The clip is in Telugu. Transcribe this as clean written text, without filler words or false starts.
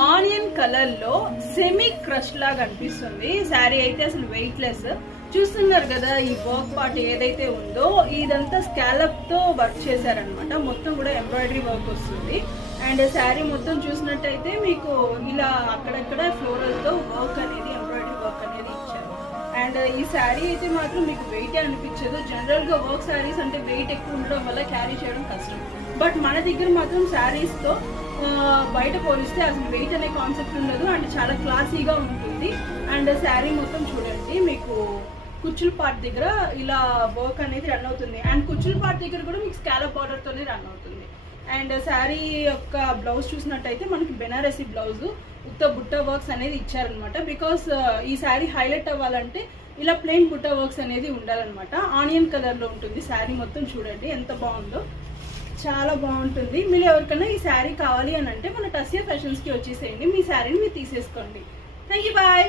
ఆనియన్ కలర్ లో సెమీ క్రష్ లాగా అనిపిస్తుంది. శారీ అయితే అసలు వెయిట్ లెస్. చూస్తున్నారు కదా, ఈ వర్క్ పార్ట్ ఏదైతే ఉందో ఇదంతా స్కాలప్ తో వర్క్ చేశారనమాట. మొత్తం కూడా ఎంబ్రాయిడరీ వర్క్ వస్తుంది. అండ్ శారీ మొత్తం చూసినట్టయితే మీకు ఇలా అక్కడక్కడ ఫ్లోరల్ తో వర్క్ అనేది, ఎంబ్రాయిడరీ వర్క్ అనేది ఇచ్చారు. అండ్ ఈ శారీ అయితే మాత్రం మీకు వెయిట్ అనిపించదు. జనరల్ గా వర్క్ శారీస్ అంటే వెయిట్ ఎక్కువ ఉండడం వల్ల క్యారీ చేయడం కష్టం. బట్ మన దగ్గర మాత్రం శారీస్ తో బయట పోలిస్తే అసలు వెయిట్ అనే కాన్సెప్ట్ ఉండదు. అండ్ చాలా క్లాసీగా ఉంటుంది. అండ్ శారీ మొత్తం చూడండి, మీకు కుచ్చుల పార్ట్ దగ్గర ఇలా వర్క్ అనేది రన్ అవుతుంది. అండ్ కుచ్చుల పార్ట్ దగ్గర కూడా మీకు స్కాలప్ బార్డర్ తోనే రన్ అవుతుంది. అండ్ శారీ యొక్క బ్లౌజ్ చూసినట్టయితే మనకి బెనారసీ బ్లౌజ్ ఉత్త బుట్ట వర్క్స్ అనేది ఇచ్చారనమాట. బికాస్ ఈ శారీ హైలైట్ అవ్వాలంటే ఇలా ప్లెయిన్ బుట్ట వర్క్స్ అనేది ఉండాలన్నమాట. ఆనియన్ కలర్ లో ఉంటుంది శారీ మొత్తం. చూడండి ఎంత బాగుందో, చాలా బాగుంటుంది. మీరు ఎవరికైనా ఈ శారీ కావాలి అని అంటే మన టసియా ఫ్యాషన్స్ కి వచ్చేసేయండి. మీ శారీని మీరు తీసేసుకోండి. Thank you, bye.